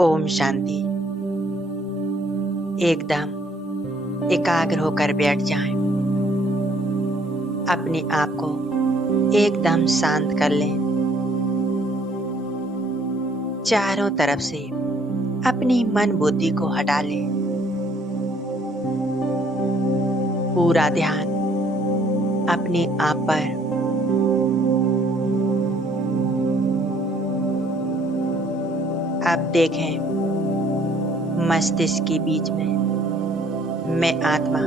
ओम शांति। एकदम एकाग्र होकर बैठ जाएं। अपने आप को एकदम शांत कर लें। चारों तरफ से अपनी मन बुद्धि को हटा लें। पूरा ध्यान अपने आप पर। अब देखें, मस्तिष्क के बीच में मैं आत्मा,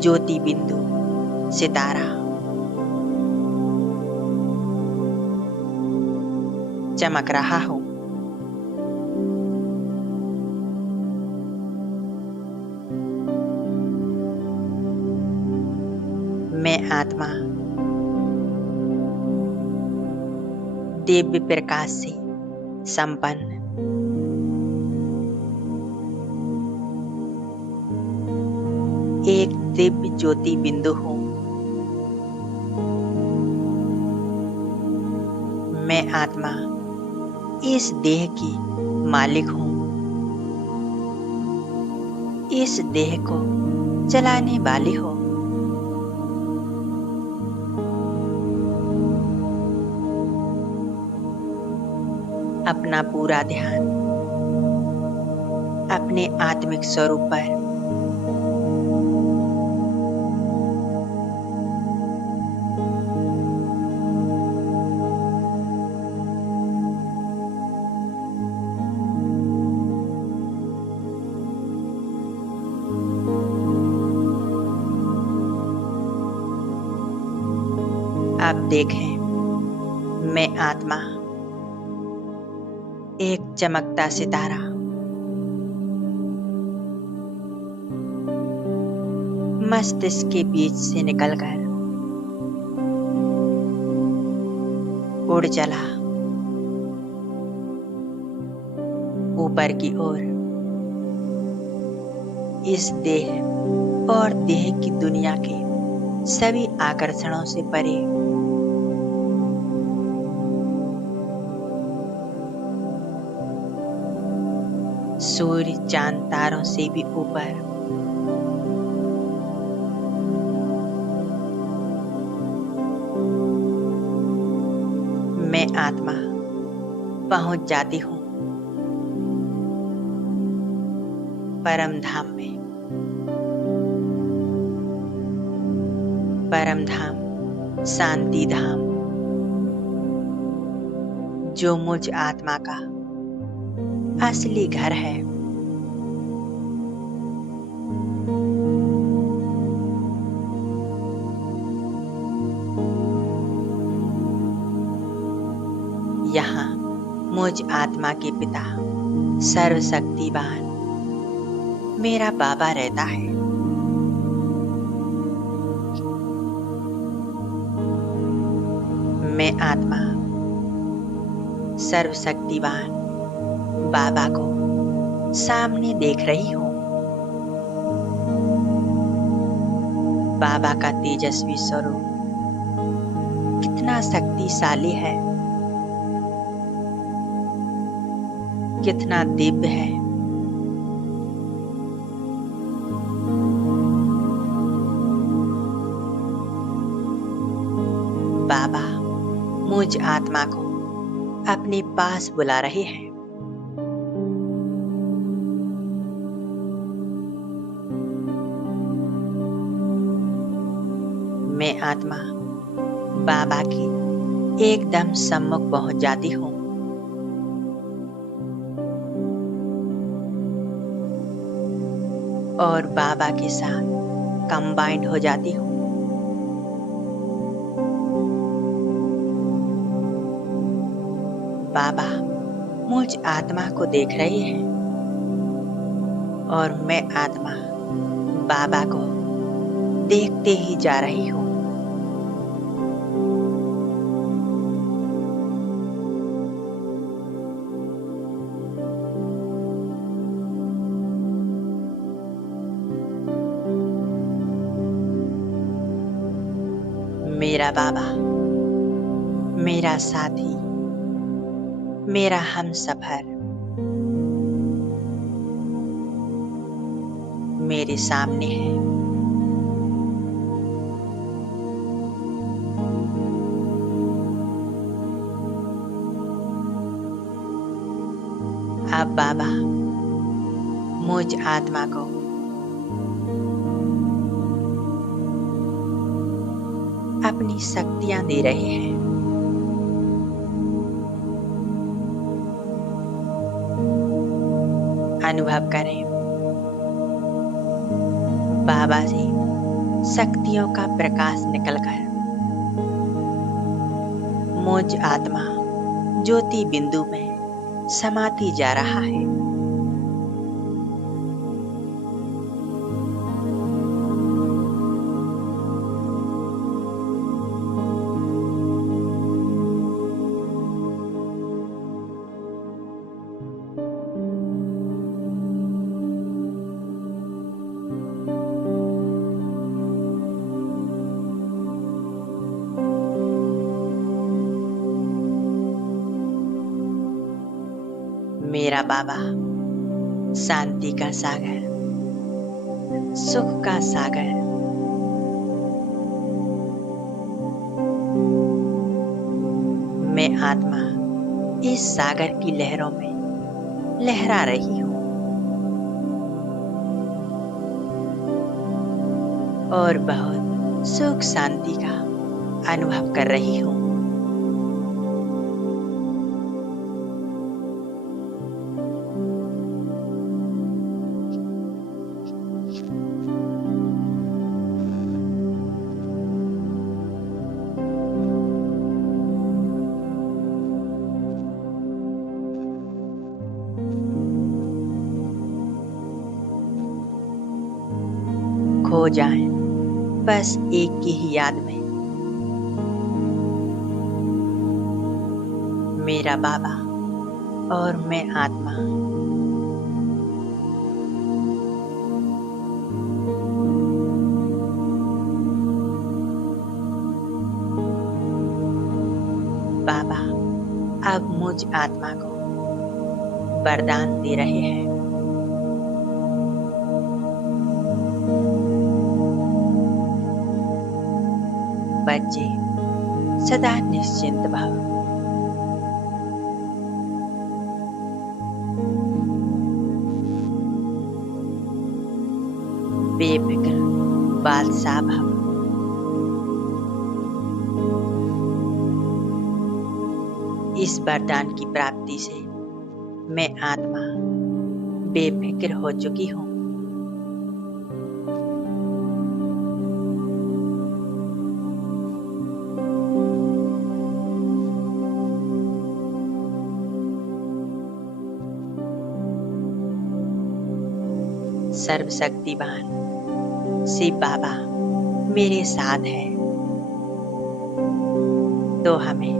ज्योति बिंदु, सितारा चमक रहा हूं। मैं आत्मा दिव्य प्रकाश से संपन्न एक दिव्य ज्योति बिंदु हूं। मैं आत्मा इस देह की मालिक हूं। इस देह को चलाने वाली हूं। अपना पूरा ध्यान अपने आत्मिक स्वरूप पर। अब देखें, मैं आत्मा एक चमकता सितारा मस्तिष्क के बीच से निकलकर उड़ चला ऊपर की ओर। इस देह और देह की दुनिया के सभी आकर्षणों से परे सूर्य, चांद, तारों से भी ऊपर। मैं आत्मा पहुंच जाती हूं परम धाम में। परम धाम शांति धाम, जो मुझ आत्मा का असली घर है। यहाँ मुझ आत्मा के पिता सर्वशक्तिवान मेरा बाबा रहता है। मैं आत्मा सर्वशक्तिवान बाबा को सामने देख रही हूं। बाबा का तेजस्वी स्वरूप कितना शक्तिशाली है, कितना दिव्य है। बाबा मुझ आत्मा को अपने पास बुला रहे हैं। मैं आत्मा बाबा की एकदम सम्मुख पहुंच जाती हूं। और बाबा के साथ कंबाइंड हो जाती हूं। बाबा मुझ आत्मा को देख रहे हैं और मैं आत्मा बाबा को देखते ही जा रही हूं। मेरा बाबा, मेरा साथी, मेरा हमसफर मेरे सामने है। अब बाबा मुझ आत्मा को अपनी शक्तियां दे रहे हैं। अनुभव करें, बाबा से शक्तियों का प्रकाश निकलकर मुझ आत्मा ज्योति बिंदु में समाती जा रहा है। मेरा बाबा शांति का सागर, सुख का सागर, मैं आत्मा इस सागर की लहरों में लहरा रही हूँ और बहुत सुख शांति का अनुभव कर रही हूँ। खो जाएं बस एक की ही याद में, मेरा बाबा और मैं आत्मा। बाबा अब मुझ आत्मा को वरदान दे रहे हैं। बच्चे सदा निश्चिंत भव। बेफिक्र बादशाह भव। इस वरदान की प्राप्ति से मैं आत्मा बेफिक्र हो चुकी हूँ। सर्वशक्तिवान शिव बाबा मेरे साथ है, तो हमें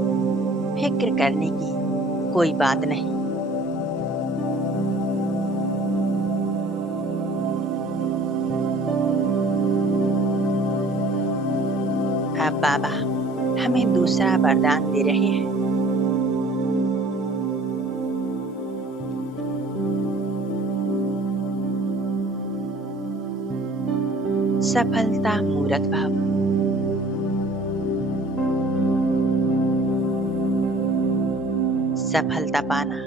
फिक्र करने की कोई बात नहीं। अब बाबा हमें दूसरा वरदान दे रहे हैं। सफलता मूरत भाव। सफलता पाना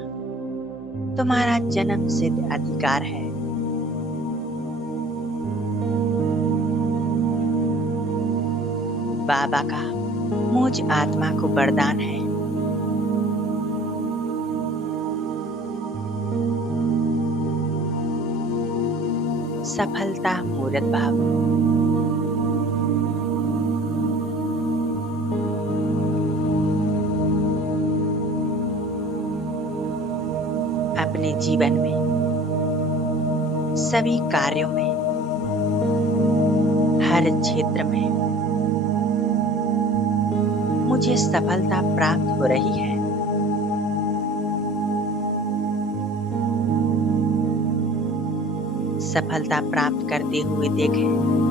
तुम्हारा जन्म सिद्ध अधिकार है। बाबा का मुझ आत्मा को वरदान है। सफलता मूरत भाव। अपने जीवन में सभी कार्यों में, हर क्षेत्र में मुझे सफलता प्राप्त हो रही है। सफलता प्राप्त करते हुए देखें।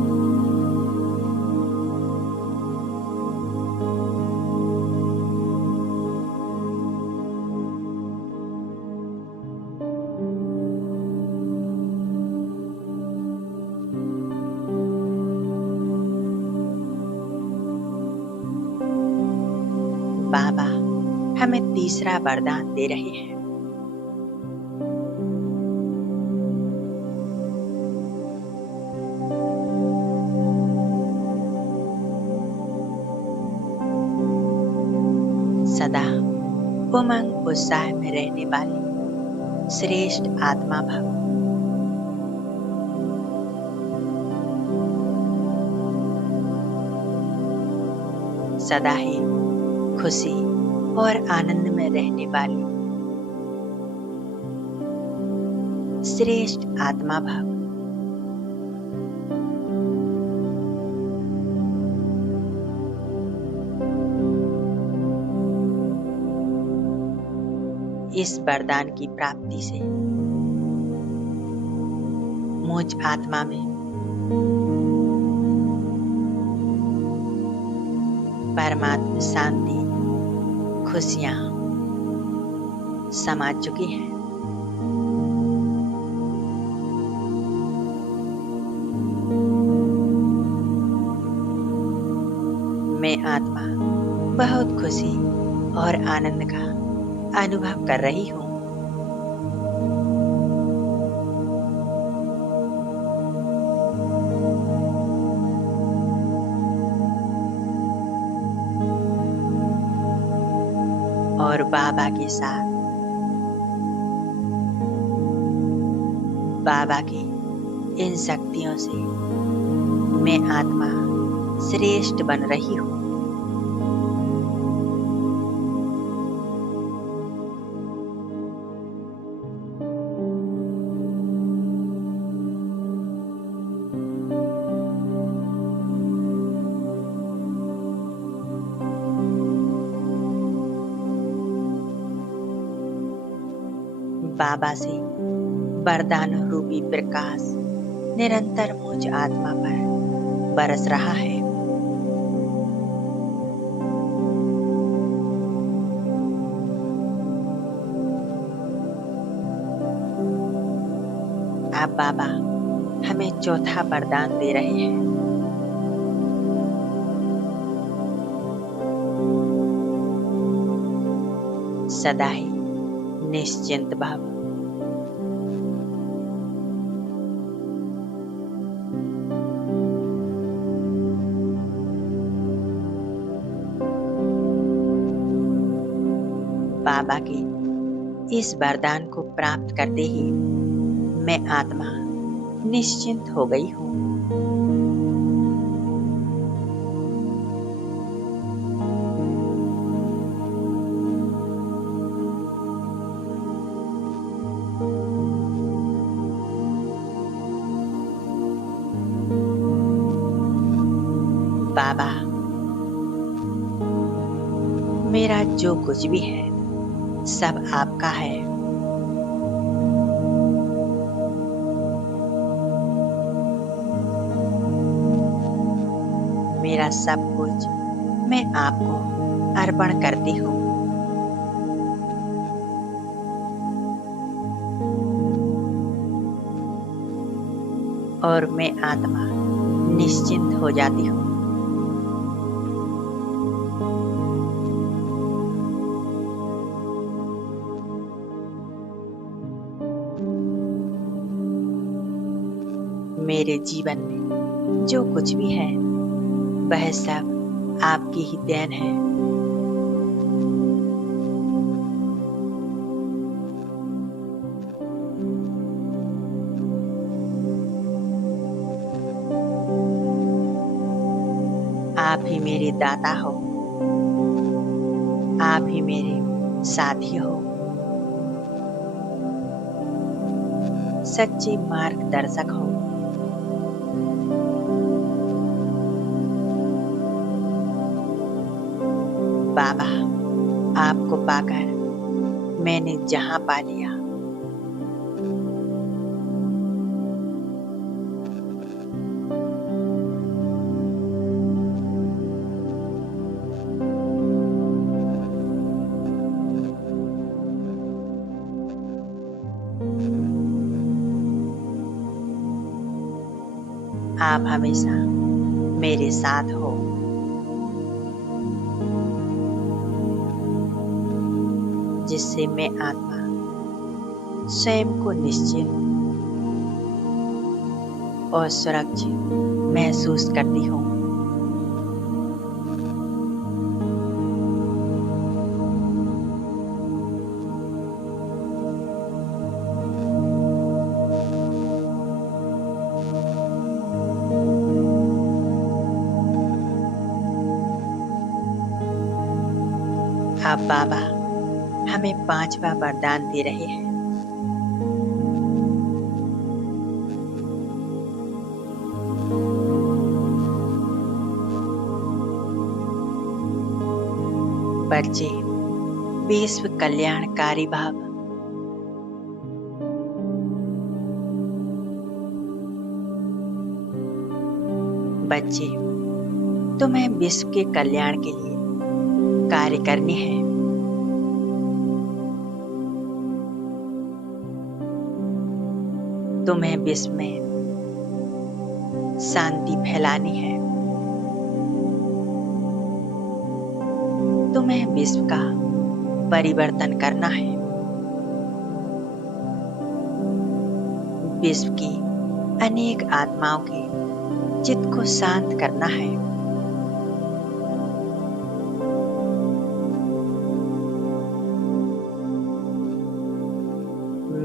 हमें तीसरा वरदान दे रहे हैं। सदा उमंग उत्साह में रहने वाली श्रेष्ठ आत्मा भव। सदा ही खुशी और आनंद में रहने वाली श्रेष्ठ आत्मा भव। इस वरदान की प्राप्ति से मुझ आत्मा में परमात्मा शांति, खुशियां समा चुकी हैं। मैं आत्मा बहुत खुशी और आनंद का अनुभव कर रही हूँ। और बाबा के साथ बाबा की इन शक्तियों से मैं आत्मा श्रेष्ठ बन रही हूँ। बाबा से वरदान रूपी प्रकाश निरंतर मुझ आत्मा पर बरस रहा है। अब बाबा हमें चौथा वरदान दे रहे हैं। सदा ही निश्चिंत भव। बाबा के इस वरदान को प्राप्त करते ही मैं आत्मा निश्चिंत हो गई हूँ। बाबा, मेरा जो कुछ भी है सब आपका है। मेरा सब कुछ मैं आपको अर्पण करती हूँ। और मैं आत्मा निश्चिंत हो जाती हूँ। मेरे जीवन में जो कुछ भी है वह सब आपकी ही देन है। आप ही मेरे दाता हो, आप ही मेरे साथी हो, सच्चे मार्गदर्शक हो। बाबा, आपको पाकर मैंने जहां पा लिया, आप हमेशा मेरे साथ हो। जिससे मैं आत्मा स्वयं को निश्चिंत और सुरक्षित महसूस करती हूँ। अब बाबा हमें 5वां वरदान दे रहे हैं। बच्चे विश्व कल्याणकारी भाव। बच्चे, तुम्हें विश्व के कल्याण के लिए कार्य करने हैं। तुम्हें विश्व में शांति फैलानी है। तुम्हें विश्व का परिवर्तन करना है। विश्व की अनेक आत्माओं के चित्त को शांत करना है।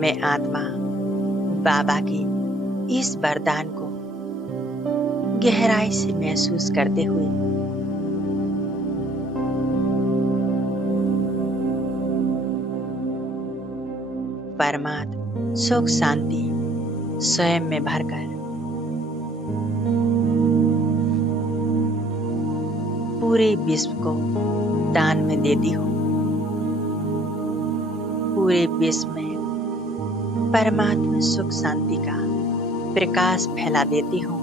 मैं आत्मा बाबा के इस वरदान को गहराई से महसूस करते हुए परमात्मा सुख शांति स्वयं में भरकर पूरे विश्व को दान में देती हूँ। पूरे विश्व में परमात्मा सुख शांति का प्रकाश फैला देती हूँ।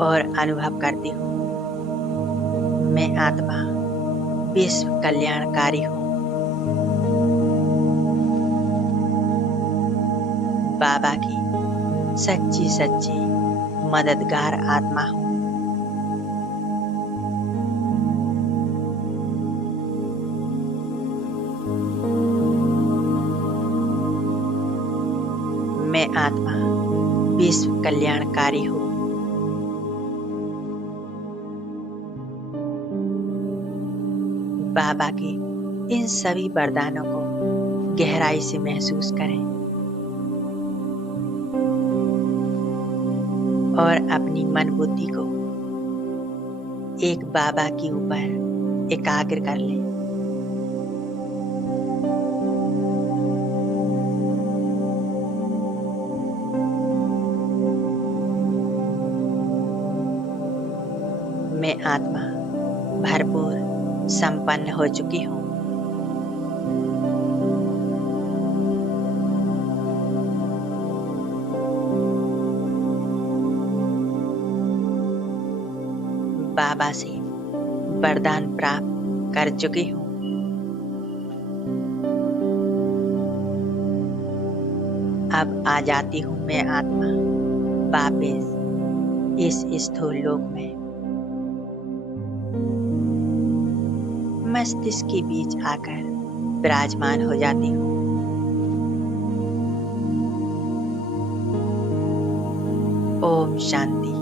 और अनुभव करती हूँ मैं आत्मा विश्व कल्याणकारी हूँ। बाबा की सच्ची सच्ची मददगार आत्मा हूँ। मैं आत्मा विश्व कल्याणकारी हूँ। बाबा के इन सभी वरदानों को गहराई से महसूस करें और अपनी मन बुद्धि को एक बाबा के ऊपर एकाग्र कर लें। मैं आत्मा भरपूर संपन्न हो चुकी हूँ। बाबा से वरदान प्राप्त कर चुकी हूँ। अब आ जाती हूँ मैं आत्मा वापस इस स्थूल लोक में। मस्तिष्क के बीच आकर विराजमान हो जाती हूँ। ओम शांति।